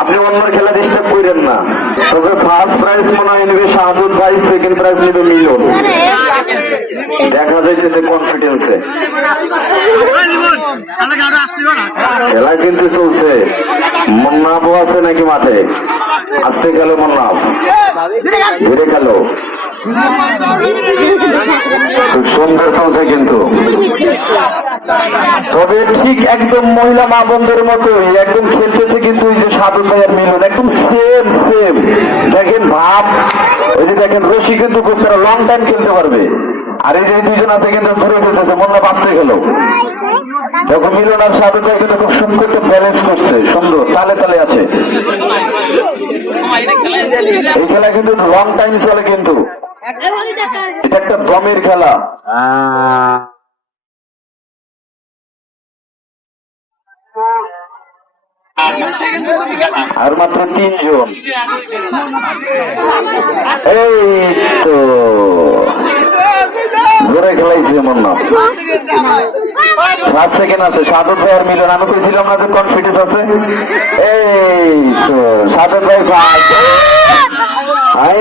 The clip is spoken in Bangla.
আপনি অন্য খেলা ডিস্টার্ব করেন না। তবে ফার্স্ট প্রাইজ মনে হয় নেবে শাহাদুত ভাই, সেকেন্ড প্রাইজ নেবে মিলন। দেখা যাইতেছে কনফিডেন্সে খেলা কিন্তু চলছে। মুন্নাফও আছে নাকি মাঠে? আসতে গেল মুন্নাফ, ধীরে গেল, খুব সুন্দর চলছে কিন্তু। তবে ঠিক একদম মহিলা মা বোনদের মতোই একদম খেলতেছে কিন্তু ওই যে সাধু ভাইয়ের মিলন একদম সেম সেম। দেখেন ভাব, ওই যে দেখেন রশি কিন্তু খুব তারা লং টাইম খেলতে পারবে। আর এই যে দুইজন আছে কিন্তু ধরে ফেলতেছে, মনে বাঁচতে গেল। দেখো মিলন আর সাধু ভাই কিন্তু খুব সুন্দর ব্যালেন্স করছে, সুন্দর তালে তালে আছে। এই খেলা কিন্তু লং টাইম চলে, কিন্তু এটা একটা দমের খেলা। আর মাত্র 3 জন। এই তো জোরে খেলাইছে মুন্না। 5 সেকেন্ড আছে। সাধু ভাই আর মিলন, আমি কইছিলাম না যে কনফিডেন্স আছে। এই তো সাধু ভাই